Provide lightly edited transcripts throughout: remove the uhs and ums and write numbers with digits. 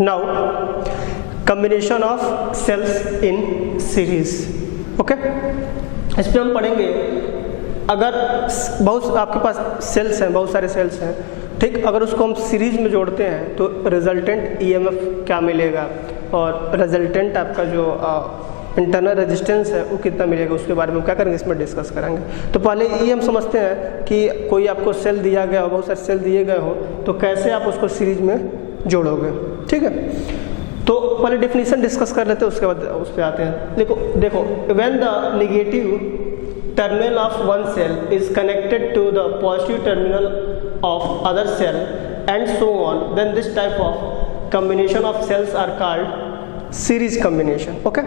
Now combination of cells in series. Okay, इस पर हम पढ़ेंगे अगर बहुत आपके पास सेल्स हैं, बहुत सारे सेल्स हैं, ठीक, अगर उसको हम सीरीज में जोड़ते हैं तो रिजल्टेंट ईएमएफ क्या मिलेगा और रिजल्टेंट आपका जो इंटरनल रेजिस्टेंस है वो कितना मिलेगा, उसके बारे में क्या करेंगे, इसमें डिस्कस करेंगे। तो पहले ये हम समझते हैं कि कोई आपको सेल दिया गया हो, बहुत सारे सेल दिए गए हो, तो कैसे आप उसको सीरीज में जोड़ोगे। ठीक है, तो पहले डेफिनेशन डिस्कस कर लेते हैं, उसके बाद उस पर आते हैं। देखो when the negative terminal of one cell is connected to the positive terminal of other cell and so on, then this type of combination of cells are called series combination. Okay,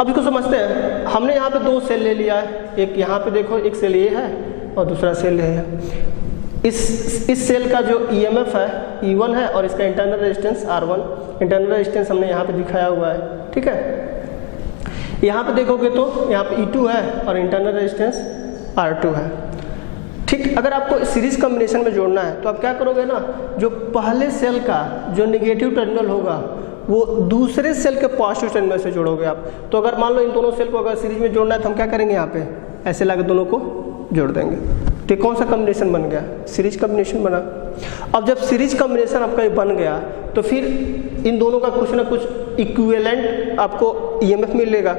अब इसको समझते हैं। हमने यहाँ पे दो cell ले लिया है, एक यहाँ पे देखो, एक सेल ये है और दूसरा सेल ये है। इस सेल का जो ईएमएफ है E1 है और इसका internal resistance R1, internal resistance हमने यहाँ पे दिखाया हुआ है। ठीक है, यहाँ पे देखोगे तो यहाँ पे E2 है और इंटरनल रेजिस्टेंस R2 है। ठीक, अगर आपको सीरीज कॉम्बिनेशन में जोड़ना है तो आप क्या करोगे ना, जो पहले सेल का जो नेगेटिव टर्मिनल होगा वो दूसरे सेल के पॉजिटिव टर्मिनल से जोड़ोगे आप। तो अगर मान लो इन दोनों सेल को अगर सीरीज में जोड़ना है तो हम क्या करेंगे, यहाँ पे ऐसे लाके दोनों को जोड़ देंगे। तो कौन सा कॉम्बिनेशन बन गया, सीरीज कॉम्बिनेशन बना। अब जब सीरीज कॉम्बिनेशन आपका ये बन गया तो फिर इन दोनों का कुछ ना कुछ इक्विवेलेंट आपको ईएमएफ मिलेगा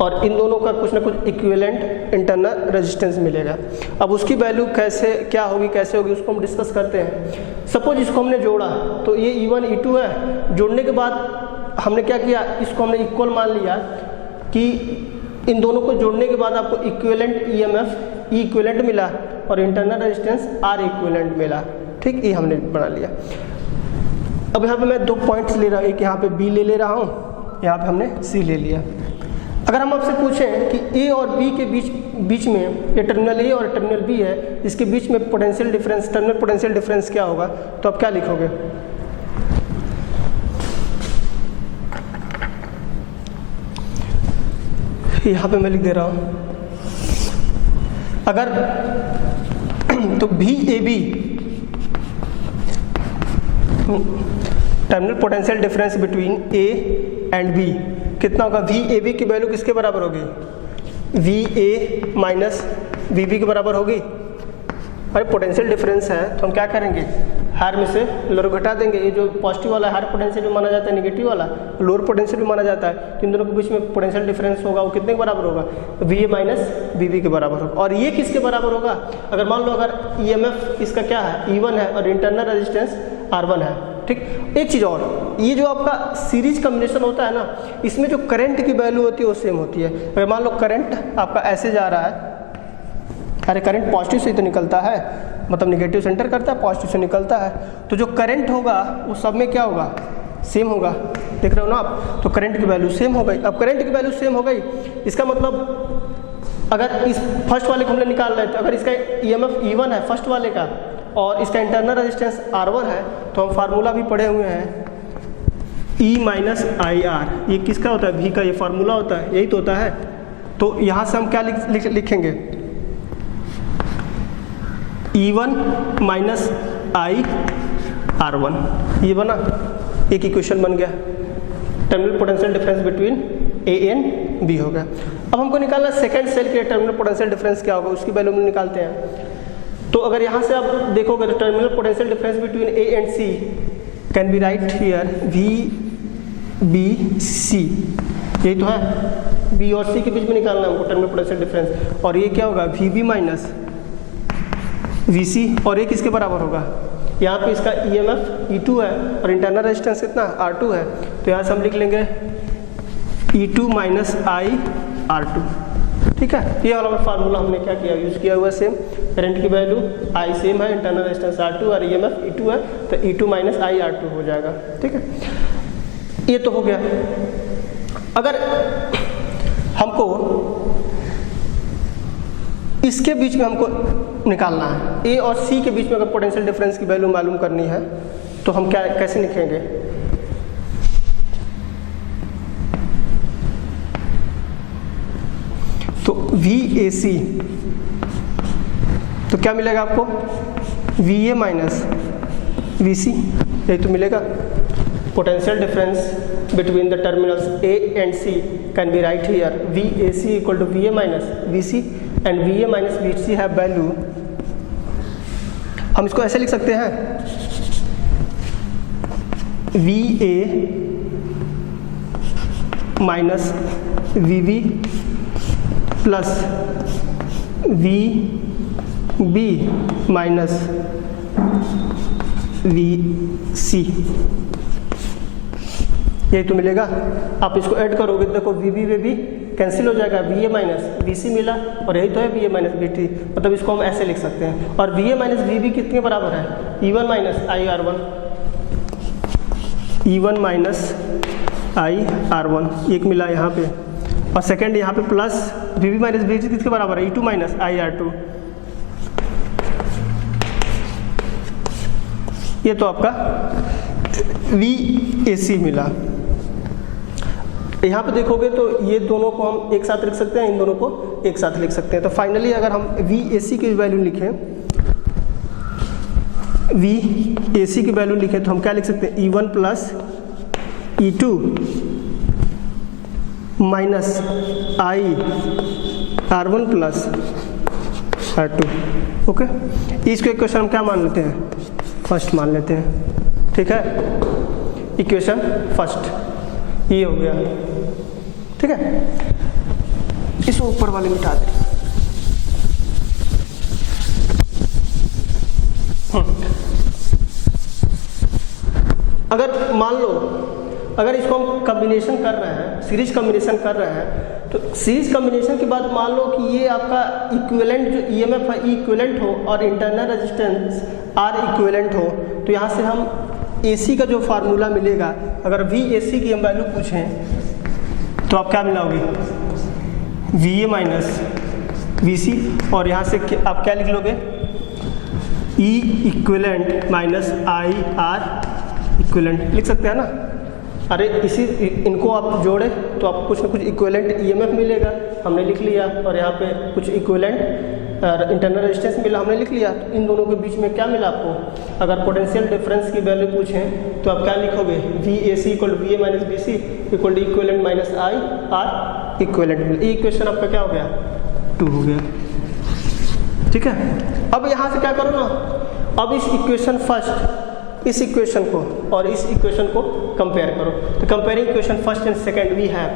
और इन दोनों का कुछ ना कुछ इक्विवेलेंट इंटरनल रेजिस्टेंस मिलेगा। अब उसकी वैल्यू कैसे क्या होगी, कैसे होगी, उसको हम डिस्कस करते हैं। सपोज इसको हमने जोड़ा तो ये E1 E2 है, जोड़ने के बाद हमने क्या किया, इसको हमने इक्वल मान लिया कि इन दोनों को जोड़ने के बाद आपको इक्विवेलेंट ईएमएफ E इक्विवेलेंट मिला और इंटरनल रेजिस्टेंस R इक्विवेलेंट मिला। ठीक, ये हमने बना लिया। अब यहाँ पे मैं दो पॉइंट्स ले रहा हूँ, एक यहाँ पे B ले रहा हूँ, यहाँ पे हमने C ले लिया। अगर हम आपसे पूछें कि A और B के बीच में, ये टर्मिनल A और टर्मिनल B है, इसके बीच में potential difference, terminal potential difference क्या होगा, तो आप क्या लिखोगे, यहाँ पे मैं लिख दे रहा हूँ। अगर तो VAB terminal potential difference between A and B कितना होगा, VAB की वैल्यू किसके बराबर होगी, VA माइनस VB के बराबर होगी। अरे पोटेंशियल डिफरेंस है तो हम क्या करेंगे, हायर में से लोअर घटा देंगे। ये जो पॉजिटिव वाला हायर पोटेंशियल जो माना जाता है, नेगेटिव वाला लोअर पोटेंशियल भी माना जाता है, तो इन दोनों के बीच में पोटेंशियल डिफरेंस होगा वो कितने के बराबर होगा, VA माइनस VB के बराबर होगा। और ये किसके बराबर होगा, अगर मान लो अगर EMF इसका क्या है E1 है और इंटरनल रेजिस्टेंस R1 है। ठीक, एक चीज़ और, ये जो आपका सीरीज कॉम्बिनेशन होता है ना, इसमें जो करंट की वैल्यू होती है वो सेम होती है। अगर मान लो करंट आपका ऐसे जा रहा है, अरे करंट पॉजिटिव से ही तो निकलता है, मतलब नेगेटिव से एंटर करता है, पॉजिटिव से निकलता है, तो जो करंट होगा वो सब में क्या होगा, सेम होगा। देख रहे हो ना आप, तो करंट की वैल्यू सेम हो गई। अब करंट की वैल्यू सेम हो गई, इसका मतलब अगर इस फर्स्ट वाले को हमने निकाल रहे थे, अगर इसका EMF E1 है फर्स्ट वाले का और इसका इंटरनल रेजिस्टेंस R1 है, तो हम फार्मूला भी पढ़े हुए हैं E माइनस IR। ये किसका होता है, V का ये फार्मूला होता है, यही तो होता है। तो यहाँ से हम क्या लिखेंगे, E1 माइनस IR1, ये बना, एक इक्वेशन बन गया। Terminal potential difference between A and B हो गया। अब हमको निकालना सेकेंड सेल के टर्मिनल पोटेंशियल डिफरेंस क्या होगा, उसकी वैल्यू हम निकालते हैं। तो अगर यहाँ से आप देखोगे तो terminal potential difference between A and C can be write here VBC, यही तो है, B और C के बीच में निकालना हमको टर्मिनल पोटेंशियल डिफरेंस। और ये क्या होगा, VB माइनस VC, और ये किसके बराबर होगा, यहाँ पे इसका EMF E2 है और इंटरनल रेजिस्टेंस कितना R2 है, तो यहाँ से हम लिख लेंगे E2 माइनस IR2। ठीक है, ये वाला फार्मूला हमने क्या किया, यूज़ किया हुआ सेम। करंट की वैल्यू I सेम है, इंटरनल रेजिस्टेंस R2 और EMF E2 है, तो E2 माइनस IR2 हो जाएगा। ठीक है, ये तो हो गया। अगर हमको इसके बीच में हमको निकालना है, A और C के बीच में अगर पोटेंशियल डिफरेंस की वैल्यू मालूम करनी है तो हम क्या कैसे लिखेंगे, तो VAC, तो क्या मिलेगा आपको, VA माइनस VC। यही तो मिलेगा। Potential difference between the terminals A and C can be write here, V A C equal to V A minus V C and V A minus V C have value, हम इसको ऐसे लिख सकते हैं, V A minus V V plus V B minus V C, यही तो मिलेगा। आप इसको ऐड करोगे तो देखो वी बी कैंसिल हो जाएगा, V A minus V C मिला और यही तो है V A minus V T, मतलब इसको हम ऐसे लिख सकते हैं। और V A minus V B कितने बराबर है, E one minus I R one, E one minus I R one, एक मिला यहाँ पे, और सेकेंड यहाँ पे plus V B minus V T किसके बराबर है, E two minus I R to. ये तो आपका वी ए सी मिला। यहाँ पे देखोगे तो ये दोनों को हम एक साथ लिख सकते हैं, इन दोनों को एक साथ लिख सकते हैं। तो फाइनली अगर हम वी ए सी की वैल्यू लिखें, वी ए सी की वैल्यू लिखें तो हम क्या लिख सकते हैं, E one plus E two minus I R one plus R two. Okay, इसको इक्वेशन हम क्या मान लेते हैं, फर्स्ट मान लेते हैं, ठीक है, इक्वेशन फर्स्ट ये हो गया, ठीक है। इसको ऊपर वाले मिटा दें। अगर मान लो अगर इसको हम कॉम्बिनेशन कर रहे हैं, सीरीज कॉम्बिनेशन कर रहे हैं, तो सीरीज कॉम्बिनेशन के बाद मान लो कि ये आपका इक्विवेलेंट जो ईएमएफ है इक्विवेलेंट हो और इंटरनल रेजिस्टेंस आर इक्विवेलेंट हो, तो यहाँ से हम एसी का जो फार्मूला मिलेगा, अगर वी ए सी की हम वैल्यू पूछें तो आप क्या मिलाओगे, V A minus V C, और यहाँ से आप क्या लिख लोगे, E equivalent minus I R equivalent लिख सकते हैं ना। अरे इनको आप जोड़े तो आपको कुछ ना कुछ इक्विवेलेंट ईएमएफ मिलेगा, हमने लिख लिया, और यहाँ पे कुछ इक्विवेलेंट इंटरनल रेजिस्टेंस मिला, हमने लिख लिया। तो इन दोनों के बीच में क्या मिला आपको, अगर पोटेंशियल डिफरेंस की वैल्यू पूछें तो आप क्या लिखोगे, V A C equal to V A minus B C equal to equivalent minus I R equivalent. ये इक्वेशन आपका क्या हो गया, 2 हो गया, ठीक है। अब यहाँ से क्या करो ना, अब इस इक्वेशन फर्स्ट, इस इक्वेशन को और इस इक्वेशन को कंपेयर करो। तो comparing equation first and second we have,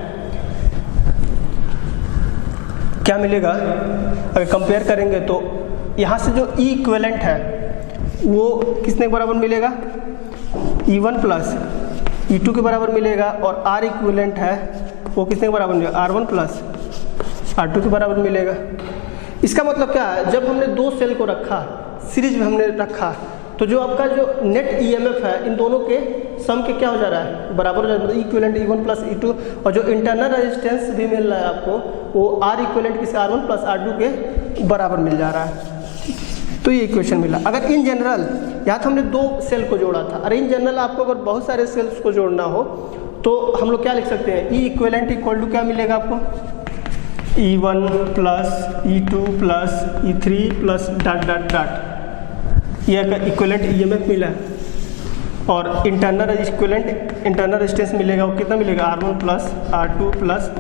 क्या मिलेगा, अगर कंपेयर करेंगे तो यहाँ से जो ई इक्विवेलेंट है वो किसने के बराबर मिलेगा, E one plus E two के बराबर मिलेगा, और आर इक्विवेलेंट है वो किसने के बराबर मिलेगा, R one plus R two के बराबर मिलेगा। इसका मतलब क्या है, जब हमने दो सेल को रखा, सीरीज में हमने रखा, तो जो आपका जो नेट ईएमएफ है इन दोनों के सम के क्या हो जा रहा है, बराबर हो जा रहा है, मतलब equivalent E one plus E two, और जो इंटरनल रेजिस्टेंस भी मिल रहा है आपको वो आर इक्विवेलेंट किसी R one plus R two के बराबर मिल जा रहा है। तो ये इक्वेशन मिला। अगर इन जनरल, यहाँ तो हमने दो सेल को जोड़ा था, अरे इन जनरल आपको अगर बहुत सारे सेल्स को जोड़ना हो तो हम लोग क्या लिख सकते हैं, ई इक्विवेलेंट इक्वल टू क्या मिलेगा आपको, E one plus E two plus E three plus dot dot dot, ये का इक्विवेलेंट ईएमएफ मिला, और इंटरनल रेजिस्टेंस मिलेगा, वो कितना मिलेगा, R one plus R two plus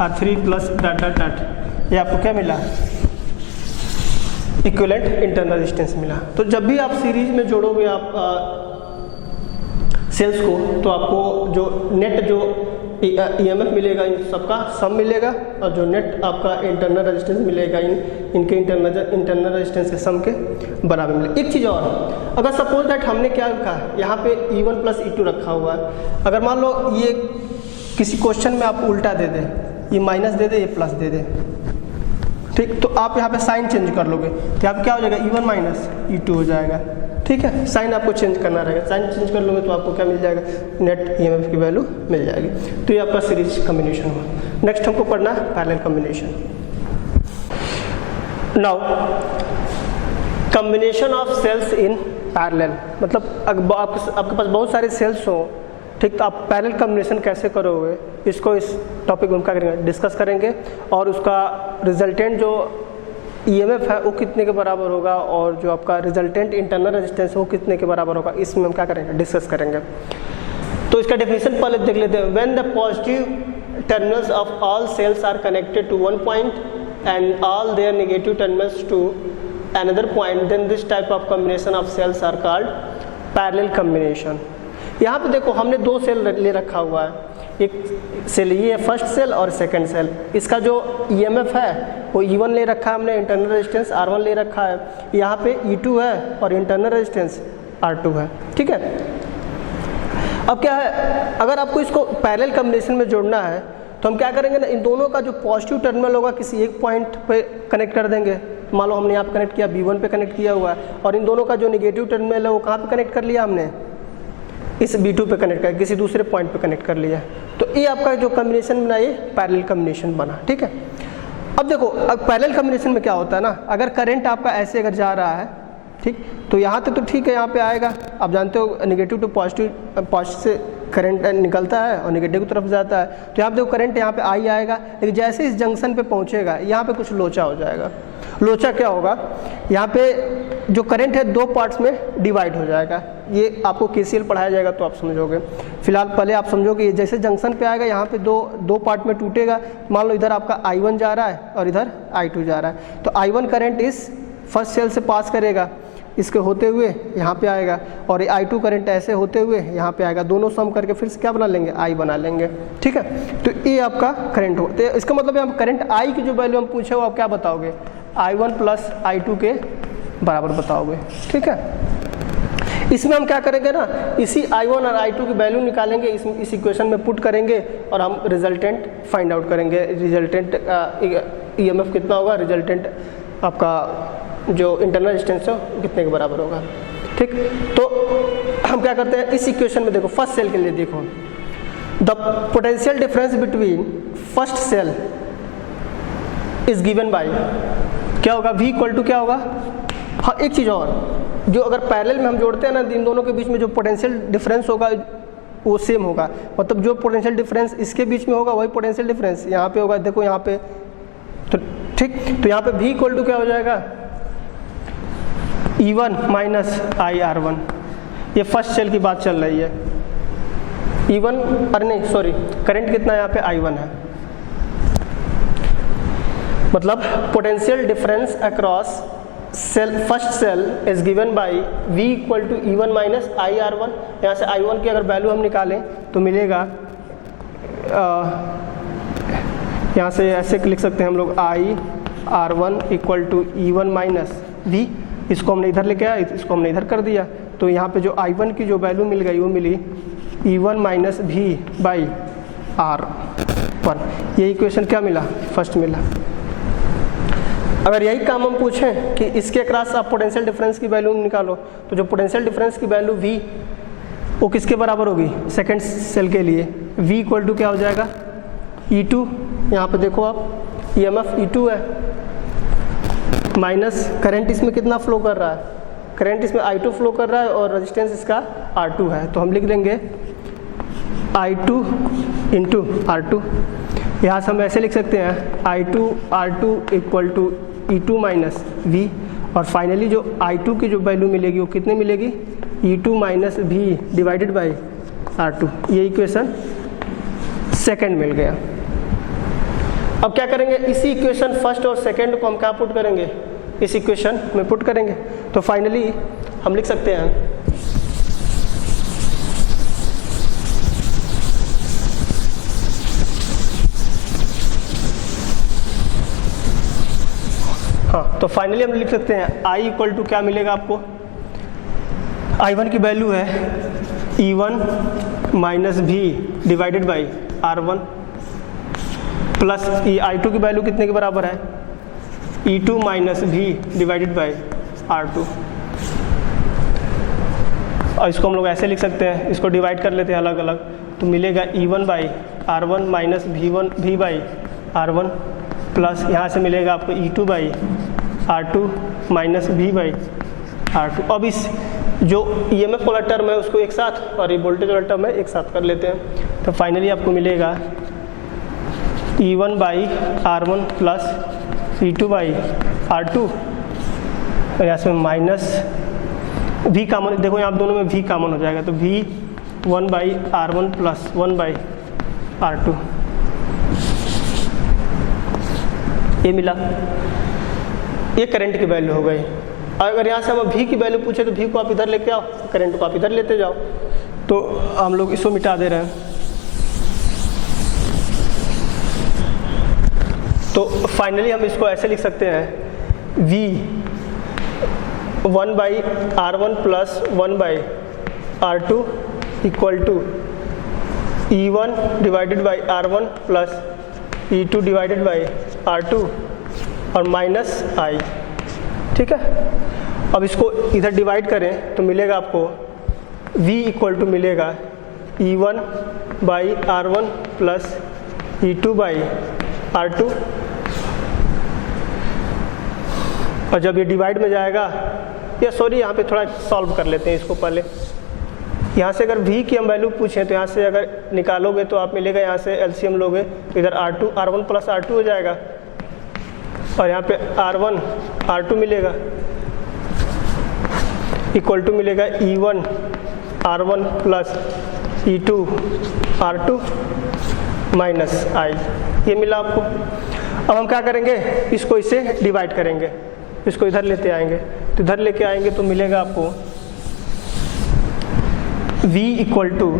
R three plus dot dot dot, ये आपको क्या मिला, इक्विवेलेंट इंटरनल रेजिस्टेंस मिला। तो जब भी आप सीरीज में जोड़ोगे आप सेल्स को, तो आपको जो नेट जो ईएमएफ मिलेगा इन सबका सम मिलेगा, और जो नेट आपका इंटरनल रेजिस्टेंस मिलेगा इनके इंटरनल रेजिस्टेंस के सम के बराबर मिलेगा। एक चीज़ और, अगर सपोज दैट हमने क्या रखा, यहाँ पे E one plus E two रखा हुआ है, अगर मान लो ये किसी क्वेश्चन में आप उल्टा दे दें, ये माइनस दे दे ये प्लस दे दे, ठीक, तो आप यहाँ पे साइन चेंज कर लोगे, तो यहाँ पे क्या हो जाएगा, E one minus E two हो जाएगा, ठीक है। साइन आपको चेंज करना रहेगा, साइन चेंज कर लोगे तो आपको क्या मिल जाएगा, नेट ईएमएफ की वैल्यू मिल जाएगी। तो ये आपका सीरीज कॉम्बिनेशन हुआ। नेक्स्ट हमको पढ़ना है parallel combination. Now combination of cells in parallel, मतलब आपके पास बहुत सारे सेल्स हो, ठीक, तो आप पैरेलल कॉम्बिनेशन कैसे करोगे, इसको इस टॉपिक में हम क्या करेंगे, डिस्कस करेंगे, और उसका रिजल्टेंट जो EMF है वो कितने के बराबर होगा और जो आपका रिजल्टेंट इंटरनल रेजिस्टेंस है वो कितने के बराबर होगा, इसमें हम क्या करेंगे, डिस्कस करेंगे। तो इसका डेफिनेशन पहले देख लेते हैं। When the positive terminals of all cells are connected to one point and all their negative terminals to another point, then this type of combination of cells are called parallel combination. यहाँ पे देखो हमने दो cell ले रखा हुआ है, एक सेल ये है फर्स्ट सेल और सेकंड सेल। इसका जो EMF है वो E1 ले रखा है हमने, इंटरनल रेजिस्टेंस R1 ले रखा है, यहाँ पे E2 है और इंटरनल रेजिस्टेंस R2 है, ठीक है। अब क्या है, अगर आपको इसको पैरेलल कॉम्बिनेशन में जोड़ना है तो हम क्या करेंगे ना, इन दोनों का जो पॉजिटिव टर्मिनल होगा किसी एक पॉइंट पे कनेक्ट कर देंगे। मान लो हमने यहाँ पे कनेक्ट किया, B1 पे कनेक्ट किया हुआ है, और इन दोनों का जो नेगेटिव टर्मिनल है वो कहाँ पे कनेक्ट कर लिया हमने, इस B2 पे कनेक्ट कर, किसी दूसरे पॉइंट पे कनेक्ट कर लिया। तो ये आपका जो कॉम्बिनेशन बना ये पैरेलल कॉम्बिनेशन बना, ठीक है। अब देखो, अब पैरेलल कॉम्बिनेशन में क्या होता है ना, अगर करंट आपका ऐसे अगर जा रहा है, ठीक, तो यहाँ तक तो ठीक है, यहाँ पे आएगा। आप जानते हो नेगेटिव टू पॉजिटिव से करंट निकलता है और नेगेटिव की तरफ जाता है, तो यहाँ पे देखो करंट यहाँ पे आई आएगा, लेकिन जैसे इस जंक्शन पे पहुँचेगा यहाँ पे कुछ लोचा हो जाएगा। लोचा क्या होगा, यहाँ पे जो करंट है दो पार्ट्स में डिवाइड हो जाएगा। ये आपको KCL पढ़ाया जाएगा तो आप समझोगे। फिलहाल पहले आप समझोगे, जैसे जंक्शन पे आएगा यहाँ पे दो पार्ट में टूटेगा। मान लो इधर आपका I1 जा रहा है और इधर I2 जा रहा है, तो I1 करंट इस फर्स्ट सेल से पास करेगा, इसके होते हुए यहाँ पे आएगा, और I2 करंट ऐसे होते हुए यहाँ पे आएगा। दोनों सम करके फिर से क्या बना लेंगे, I बना लेंगे, ठीक है। तो ये आपका करंट हो, तो इसका मतलब यहाँ करंट I की जो वैल्यू हम पूछे हो आप क्या बताओगे, I1 प्लस I2 के बराबर बताओगे, ठीक है। इसमें हम क्या करेंगे ना, इसी I1 और I2 की वैल्यू निकालेंगे, इस इक्वेशन में पुट करेंगे और हम रिजल्टेंट फाइंड आउट करेंगे। रिजल्टेंट EMF कितना होगा, रिजल्टेंट आपका जो इंटरनल रेजिस्टेंस है कितने के बराबर होगा, ठीक। तो हम क्या करते हैं, इस इक्वेशन में देखो फर्स्ट सेल के लिए देखो, the potential difference between first cell is given by, क्या होगा, V इक्वल टू क्या होगा। हाँ, एक चीज़ और, जो अगर पैरेलल में हम जोड़ते हैं ना, इन दोनों के बीच में जो पोटेंशियल डिफरेंस होगा वो सेम होगा। मतलब जो पोटेंशियल डिफरेंस इसके बीच में होगा वही पोटेंशियल डिफरेंस यहाँ पे होगा। देखो यहाँ पे, तो ठीक, तो यहाँ पे V इक्वल टू क्या हो जाएगा, E1 माइनस IR1। ये फर्स्ट सेल की बात चल रही है। E1, अरे नहीं सॉरी, करंट कितना है यहाँ पे, I1 है। मतलब potential difference across cell first cell is given by V equal to E1 minus IR1। यहाँ से I1 की अगर वैल्यू हम निकालें तो मिलेगा, यहाँ से ऐसे लिख सकते हैं हम लोग, IR1 equal to E1 minus V। इसको हमने इधर लेके आए, इसको हमने इधर कर दिया, तो यहाँ पे जो I1 की जो वैल्यू मिल गई वो मिली E1 minus V by R1। ये इक्वेशन क्या मिला, फर्स्ट मिला। अगर यही काम हम पूछें कि इसके अक्रॉस आप पोटेंशियल डिफरेंस की वैल्यू निकालो, तो जो पोटेंशियल डिफरेंस की वैल्यू V वो किसके बराबर होगी, सेकेंड सेल के लिए। V इक्वल टू क्या हो जाएगा, E2, यहाँ पे देखो आप EMF E2 है, माइनस करंट इसमें कितना फ्लो कर रहा है, करंट इसमें I2 फ्लो कर रहा है और रेजिस्टेंस इसका R2 है। तो हम लिख देंगे I2 इंटू R2। यहाँ से हम ऐसे लिख सकते हैं I2 R2 equal to E2 minus V, और फाइनली जो I2 की जो वैल्यू मिलेगी वो कितने मिलेगी, E2 minus V divided by R2। ये इक्वेशन सेकेंड मिल गया। अब क्या करेंगे, इसी इक्वेशन फर्स्ट और सेकेंड को हम क्या पुट करेंगे, इस इक्वेशन में पुट करेंगे। तो फाइनली हम लिख सकते हैं हाँ, तो फाइनली हम लिख सकते हैं I इक्वल टू क्या मिलेगा आपको, I1 की वैल्यू है E1 minus V divided by R1 plus I2 की वैल्यू कितने के बराबर है, E2 minus V divided by R2। और इसको हम लोग ऐसे लिख सकते हैं, इसको डिवाइड कर लेते हैं अलग अलग, तो मिलेगा E1 by R1 minus V by R1 plus यहाँ से मिलेगा आपको E2 by R2 minus V by R2। अब इस जो EMF वाला टर्म है उसको एक साथ, और ये वोल्टेज वाला टर्म है एक साथ कर लेते हैं। तो फाइनली आपको मिलेगा E1 by R1 plus E2 by R2 और यहाँ से माइनस V कॉमन, देखो यहाँ दोनों में V कॉमन हो जाएगा तो V 1/R1 प्लस 1/R2 ये मिला। ये करंट की वैल्यू हो गई। अगर यहाँ से हम V की वैल्यू पूछे तो V को आप इधर लेके आओ, करंट को आप इधर लेते जाओ, तो हम लोग इसको मिटा दे रहे हैं। तो फाइनली हम इसको ऐसे लिख सकते हैं V 1/R1 plus 1/R2 equal to E1 divided by R1 plus E2 divided by R2 और माइनस I। ठीक है, अब इसको इधर डिवाइड करें तो मिलेगा आपको V इक्वल टू मिलेगा E1 by R1 plus E2 by R2, और जब ये डिवाइड में जाएगा, या सॉरी यहाँ पे थोड़ा सॉल्व कर लेते हैं इसको पहले। यहाँ से अगर V की हम वैल्यू पूछें तो यहाँ से अगर निकालोगे तो आप मिलेगा, यहाँ से LCM लोगे तो इधर R1 प्लस R2 हो जाएगा और यहाँ पे R1 R2 मिलेगा इक्वल टू मिलेगा E1 R1 plus E2 R2 minus I। ये मिला आपको। अब हम क्या करेंगे, इसको इससे डिवाइड करेंगे, इसको इधर लेते आएंगे, तो इधर लेके आएंगे तो मिलेगा आपको V equal to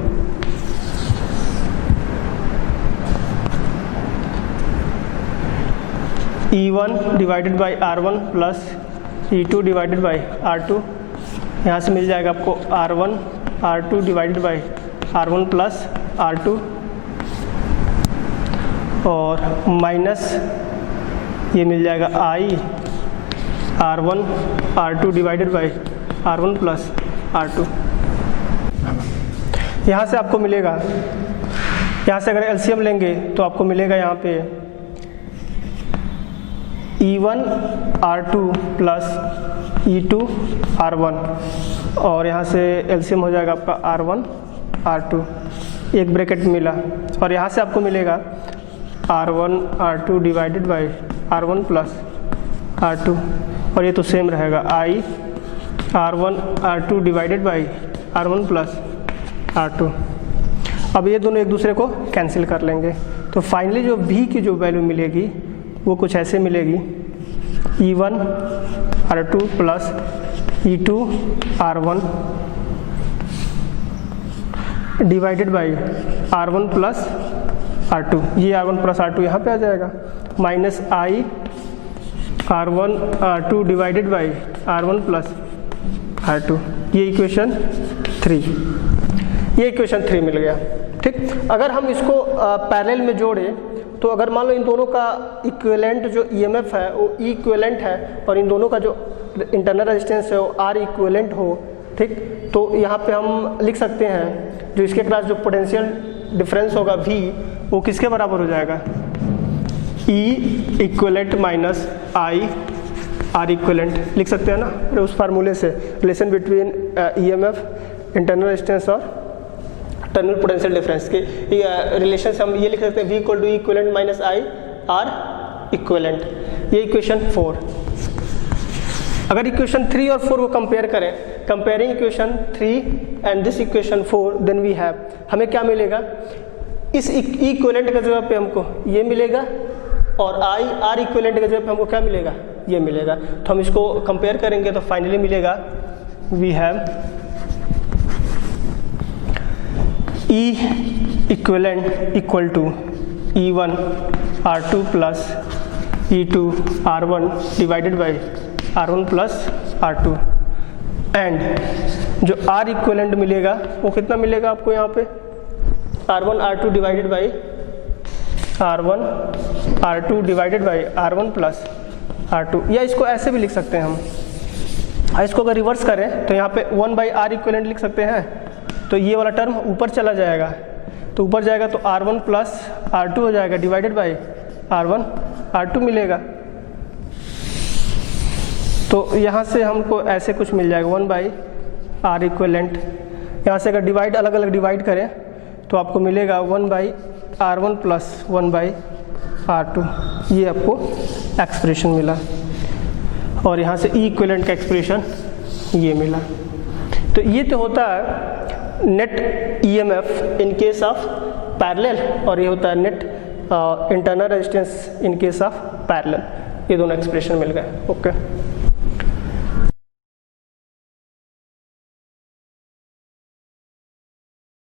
E1 divided by R1 plus E2 divided by R2। यहाँ से मिल जाएगा आपको R1 R2 divided by R1 plus R2 और माइनस ये मिल जाएगा I R1 R2 divided by R1 plus R2। यहाँ से आपको मिलेगा, यहाँ से अगर एलसीएम लेंगे तो आपको मिलेगा यहाँ पे E1 R2 plus E2 R1 और यहाँ से एलसीएम हो जाएगा आपका R1 R2, एक ब्रैकेट मिला, और यहाँ से आपको मिलेगा R1 R2 divided by R1 plus R2 और ये तो सेम रहेगा I R1 R2 divided by R1 plus R2। अब ये दोनों एक दूसरे को कैंसिल कर लेंगे तो फाइनली जो V की जो वैल्यू मिलेगी वो कुछ ऐसे मिलेगी E1 R2 plus E2 R1 divided by R1 plus R2। ये R1 प्लस R2 यहाँ पे आ जाएगा, minus I R1 R2 divided by R1 plus R2। ये इक्वेशन 3, ये इक्वेशन 3 मिल गया। ठीक, अगर हम इसको पैरेलल में जोड़ें तो अगर मान लो इन दोनों का इक्विवेलेंट जो ईएमएफ है वो ई इक्विवेलेंट है और इन दोनों का जो इंटरनल रेजिस्टेंस है वो आर इक्विवेलेंट हो, ठीक, तो यहाँ पे हम लिख सकते हैं जो इसके क्लास जो पोटेंशियल डिफरेंस होगा V वो किसके बराबर हो जाएगा, E equivalent minus I R equivalent लिख सकते हैं ना उस फार्मूले से, relation between EMF internal resistance और टर्मिनल पोटेंशियल डिफरेंस के रिलेशन से हम ये लिख सकते हैं V equal to E equivalent minus I R equivalent. ये इक्वेशन 4। अगर इक्वेशन 3 और 4 को कंपेयर करें, comparing equation 3 and this equation 4, then we have, हमें क्या मिलेगा, इस इक्विवेलेंट के जगह पे हमको ये मिलेगा और आई आर इक्विवेलेंट के जगह पे हमको क्या मिलेगा, ये मिलेगा। तो हम इसको कंपेयर करेंगे तो फाइनली मिलेगा we have E equivalent equal to E1 R2 plus E2 R1 divided by R1 plus R2 and जो R इक्विवेलेंट मिलेगा वो कितना मिलेगा आपको यहाँ पे, R1 R2 divided by R1 R2 divided by R1 plus R2, या इसको ऐसे भी लिख सकते हैं हम, इसको अगर रिवर्स करें तो यहाँ पे 1/R इक्विवेलेंट लिख सकते हैं, तो ये वाला टर्म ऊपर चला जाएगा, तो ऊपर जाएगा तो R1 प्लस R2 हो जाएगा डिवाइडेड बाई R1 R2 मिलेगा। तो यहाँ से हमको ऐसे कुछ मिल जाएगा 1/R इक्विवेलेंट। यहाँ से अगर डिवाइड अलग अलग डिवाइड करें तो आपको मिलेगा 1/R1 प्लस 1/R2। ये आपको एक्सप्रेशन मिला। और यहाँ से ई इक्विवेलेंट का एक्सप्रेशन ये मिला। तो ये तो होता है net EMF in case of parallel, और ये होता है net internal resistance in case of parallel. ये दोनों एक्सप्रेशन मिल गए। ओके।